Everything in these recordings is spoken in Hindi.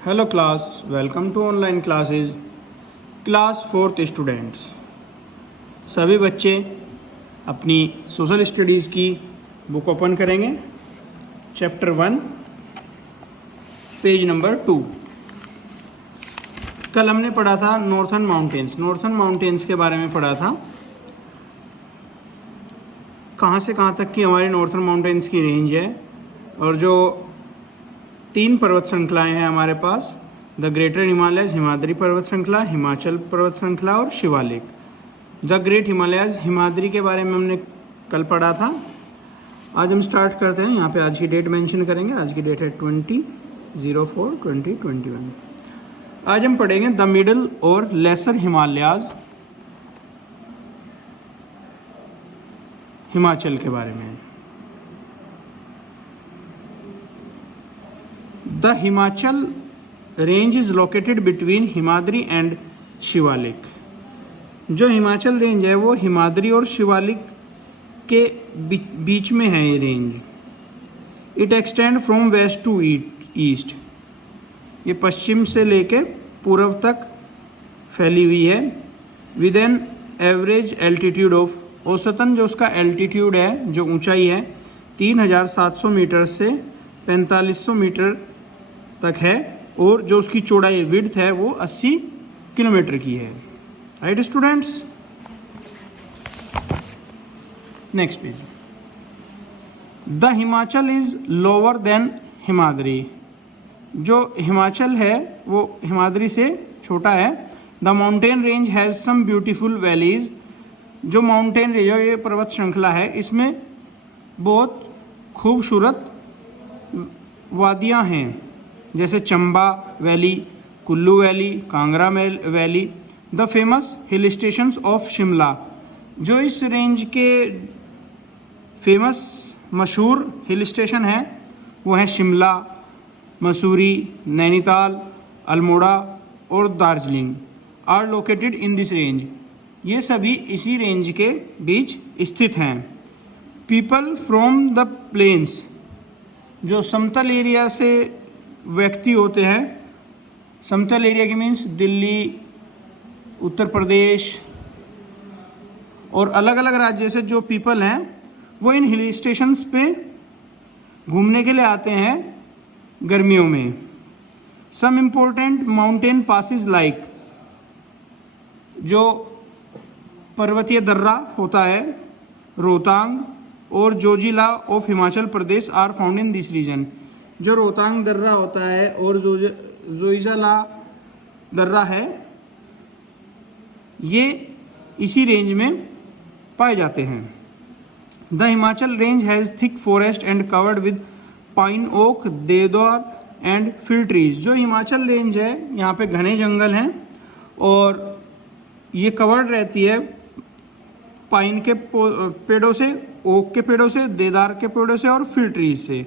Hello class, welcome to online classes. Class 4th students, सभी बच्चे अपनी सोशल स्टडीज़ की बुक ओपन करेंगे। Chapter 1 page number 2। कल हमने पढ़ा था नॉर्थर्न माउंटेन्स के बारे में पढ़ा था। कहाँ से कहाँ तक की हमारी नॉर्थर्न माउंटेन्स की रेंज है, और जो 3 पर्वत श्रृंखलाएँ हैं हमारे पास, द ग्रेटर हिमालयज हिमाद्री पर्वत श्रृंखला, हिमाचल पर्वत श्रृंखला और Shivalik. The great Himalayas Himadri के बारे में हमने कल पढ़ा था। आज हम स्टार्ट करते हैं। यहाँ पे आज की डेट मेंशन करेंगे। आज की डेट है 20/04/2021। आज हम पढ़ेंगे द मिडल और लेसर हिमालयाज हिमाचल के बारे में। The Himachal range is located between Himadri and Shivalik. जो हिमाचल रेंज है वो हिमाद्री और शिवालिक के बीच में है ये range. It extend from west to east. ये पश्चिम से लेकर पूर्व तक फैली हुई है। With an average altitude of, औसतन जो उसका एल्टीट्यूड है, जो ऊंचाई है, 3700 मीटर से 4500 मीटर तक है, और जो उसकी चौड़ाई विड्थ है वो 80 किलोमीटर की है। Right students, next page. The Himachal is lower than Himadri. जो हिमाचल है वो हिमाद्री से छोटा है। The mountain range has some beautiful valleys. जो माउंटेन रेंज, ये पर्वत श्रृंखला है, इसमें बहुत खूबसूरत वादियाँ हैं, जैसे Chamba valley, Kullu valley, Kangra valley. The famous hill stations of Shimla. जो इस रेंज के फेमस मशहूर हिल स्टेशन हैं वो हैं शिमला, मसूरी, नैनीताल, अल्मोड़ा और Darjeeling. Are located in this range. ये सभी इसी रेंज के बीच स्थित हैं। पीपल फ्रॉम द प्लेन्स, जो समतल एरिया से व्यक्ति होते हैं, समतल एरिया के मीन्स दिल्ली, उत्तर प्रदेश और अलग अलग राज्यों से जो पीपल हैं वो इन हिल स्टेशंस पे घूमने के लिए आते हैं गर्मियों में। Some important mountain passes like, जो पर्वतीय दर्रा होता है, रोहतांग और Zojila of Himachal Pradesh are found in this region. जो रोहतांग दर्रा होता है और जोजिला दर्रा है, ये इसी रेंज में पाए जाते हैं। The Himachal range has thick forest and covered with pine, oak, deodar and fir trees. जो हिमाचल रेंज है यहाँ पे घने जंगल हैं और ये कवर्ड रहती है पाइन के पेड़ों से, ओक के पेड़ों से, देवदार के पेड़ों से और फिर ट्रीज से।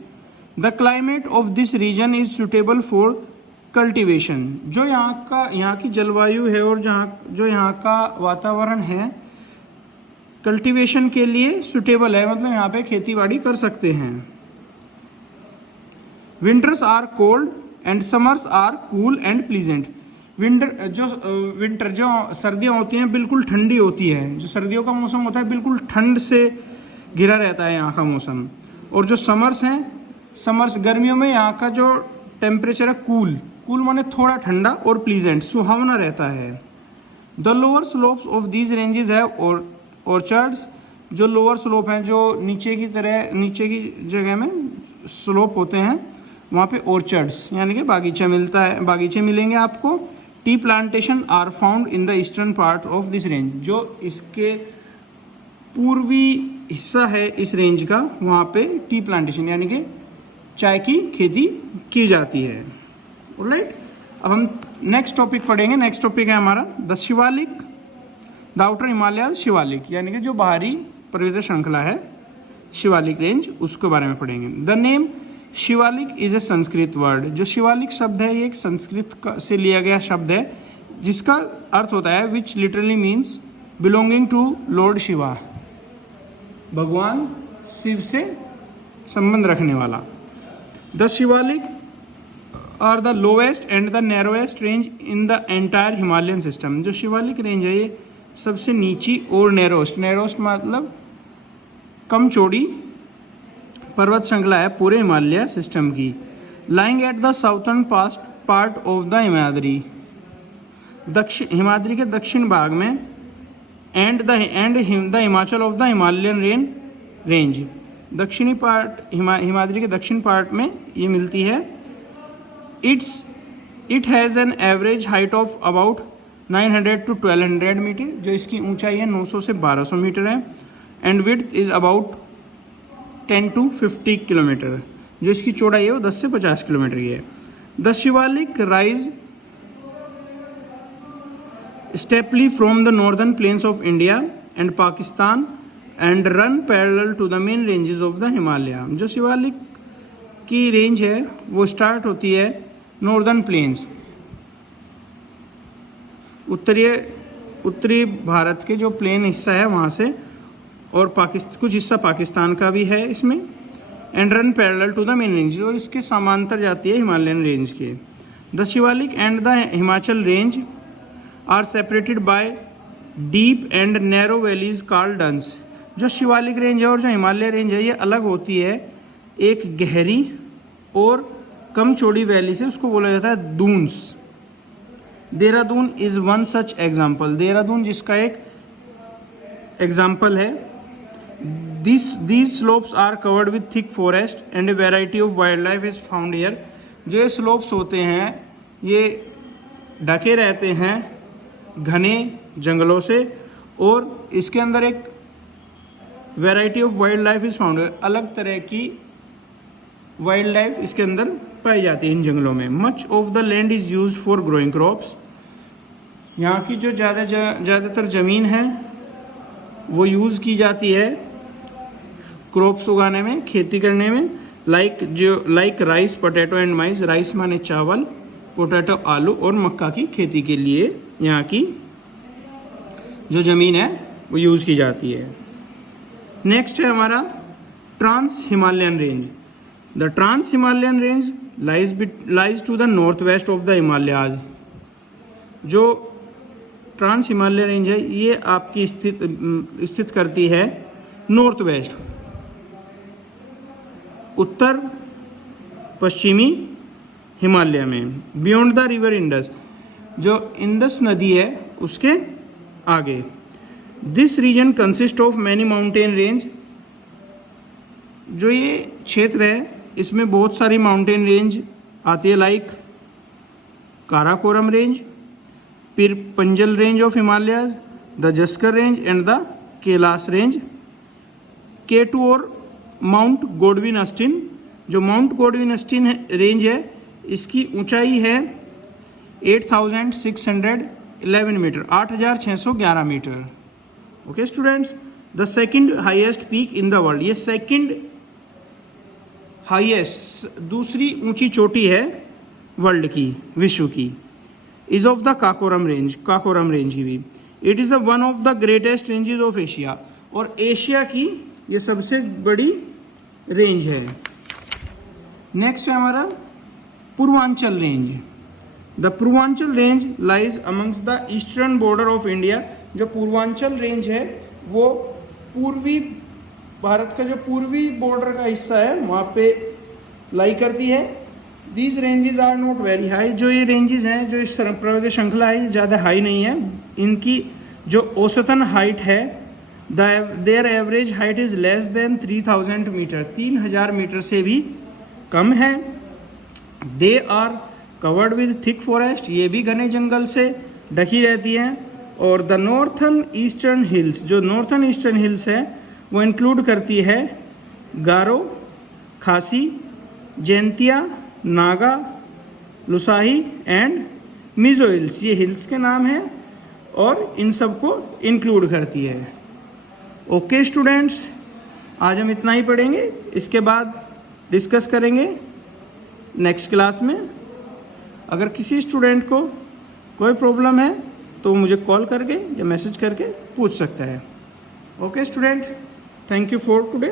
The climate of this region is suitable for cultivation. जो यहाँ की जलवायु है और जो यहाँ का वातावरण है, कल्टीवेशन के लिए सुटेबल है, मतलब यहाँ पे खेती बाड़ी कर सकते हैं। Winters are cold and summers are cool and pleasant. Winter जो सर्दियाँ होती हैं बिल्कुल ठंडी होती है। जो सर्दियों का मौसम होता है बिल्कुल ठंड से घिरा रहता है यहाँ का मौसम। और जो समर्स गर्मियों में यहाँ का जो टेम्परेचर है कूल माने थोड़ा ठंडा, और प्लीजेंट सुहावना रहता है। The lower slopes of these ranges है ऑर्चर्ड्स। जो लोअर स्लोप हैं, जो नीचे की जगह में स्लोप होते हैं, वहाँ पे ऑर्चर्ड्स यानी कि बागीचे मिलेंगे आपको। Tea plantation are found in the eastern part of this range. जो इसके पूर्वी हिस्सा है इस रेंज का, वहाँ पे टी प्लांटेशन यानी कि चाय की खेती की जाती है। ऑलराइट, अब हम नेक्स्ट टॉपिक पढ़ेंगे। नेक्स्ट टॉपिक है हमारा the Shivalik, the outer Himalaya Shivalik, यानी कि जो बाहरी पर्वतीय श्रृंखला है शिवालिक रेंज, उसके बारे में पढ़ेंगे। The name Shivalik is a Sanskrit word. जो शिवालिक शब्द है ये एक संस्कृत से लिया गया शब्द है, जिसका अर्थ होता है which literally means belonging to lord Shiva, भगवान शिव से संबंध रखने वाला। The Shivalik are the lowest and the narrowest range in the entire Himalayan system. जो शिवालिक रेंज है ये सबसे नीची और नैरोस्ट मतलब कम चौड़ी पर्वत श्रृंखला है पूरे हिमालय सिस्टम की। Lying at the southern part of the Himadri, Himadri के दक्षिण भाग में, and the Himachal of the Himalayan range, दक्षिणी पार्ट हिमाद्री के दक्षिण पार्ट में ये मिलती है। It has an average height of about 900 to 1200 metre, जो इसकी ऊंचाई है 900 से 1200 मीटर है। And width is about 10 to 50 kilometre, जो इसकी चौड़ाई है वो 10 से 50 किलोमीटर की है। The Shivalik rise steeply from the northern plains of India and Pakistan and run parallel to the main ranges of the Himalaya. जो शिवालिक की रेंज है वो स्टार्ट होती है नॉर्दर्न प्लेन्स, उत्तरी भारत के जो प्लेन हिस्सा है वहाँ से, और कुछ हिस्सा पाकिस्तान का भी है इसमें। And run parallel to the main range, और इसके समांतर जाती है हिमालयन रेंज के। The Shivalik and the Himachal range are separated by deep and narrow valleys called duns. जो शिवालिक रेंज है और जो हिमालय रेंज है ये अलग होती है एक गहरी और कम चौड़ी वैली से, उसको बोला जाता है duns. Dehradun is one such example, Dehradun जिसका एक एग्जाम्पल है। These slopes are covered with thick forest and a variety of wildlife is found here। जो ये स्लोप्स होते हैं ये ढके रहते हैं घने जंगलों से, और इसके अंदर एक variety of wild life is found, अलग तरह की वाइल्ड लाइफ इसके अंदर पाई जाती है इन जंगलों में। Much of the land is used for growing crops, यहाँ की जो ज़्यादातर ज़मीन है वो यूज़ की जाती है क्रॉप्स उगाने में, खेती करने में। Like rice, potato and mice, rice माने चावल, पोटैटो आलू, और मक्का की खेती के लिए यहाँ की जो ज़मीन है वो यूज़ की जाती है। नेक्स्ट है हमारा trans Himalayan range. The trans Himalayan range lies to the north west of the Himalayas. जो ट्रांस हिमालय रेंज है ये आपकी स्थित करती है नॉर्थ वेस्ट, उत्तर पश्चिमी हिमालय में, बियॉन्ड द रिवर इंडस, जो इंडस नदी है उसके आगे। This region consist of many mountain range. जो ये क्षेत्र है इसमें बहुत सारी माउंटेन रेंज आती है, लाइक काराकोरम रेंज, फिर Panjal range of Himalayas, the Zanskar range and the Kailash range. K2 और माउंट गोडविन अस्टिन। जो माउंट गोडविन अस्टिन रेंज है इसकी ऊंचाई है 8611 metre, 8611 metre. Okay students, the second highest peak in the world, ये सेकंड हाईएस्ट दूसरी ऊंची चोटी है वर्ल्ड की, विश्व की, is of the Karakoram range की भी। It is the one of the greatest ranges of Asia, और एशिया की ये सबसे बड़ी रेंज है। नेक्स्ट है हमारा Purvanchal range. The Purvanchal range lies amongst the eastern border of India. जो पूर्वांचल रेंज है वो पूर्वी भारत का जो पूर्वी बॉर्डर का हिस्सा है वहाँ पे लाई करती है। These ranges are not very high. जो ये रेंजेस हैं, जो इस पर्वतीय श्रृंखला है, ज़्यादा हाई नहीं है। इनकी जो औसतन हाइट है, their average height is less than 3000 metre, 3000 metre से भी कम है। They are covered with thick forest, ये भी घने जंगल से ढकी रहती हैं। और द नॉर्थन ईस्टर्न हिल्स, जो नॉर्थन ईस्टर्न हिल्स है वो इंक्लूड करती है गारो, खासी, जैंतिया, नागा, लुसाही एंड मिजो हिल्स। ये हिल्स के नाम हैं और इन सबको इंक्लूड करती है। ओके स्टूडेंट्स, आज हम इतना ही पढ़ेंगे, इसके बाद डिस्कस करेंगे नेक्स्ट क्लास में। अगर किसी स्टूडेंट को कोई प्रॉब्लम है तो मुझे कॉल करके या मैसेज करके पूछ सकता है। Okay student, thank you for today.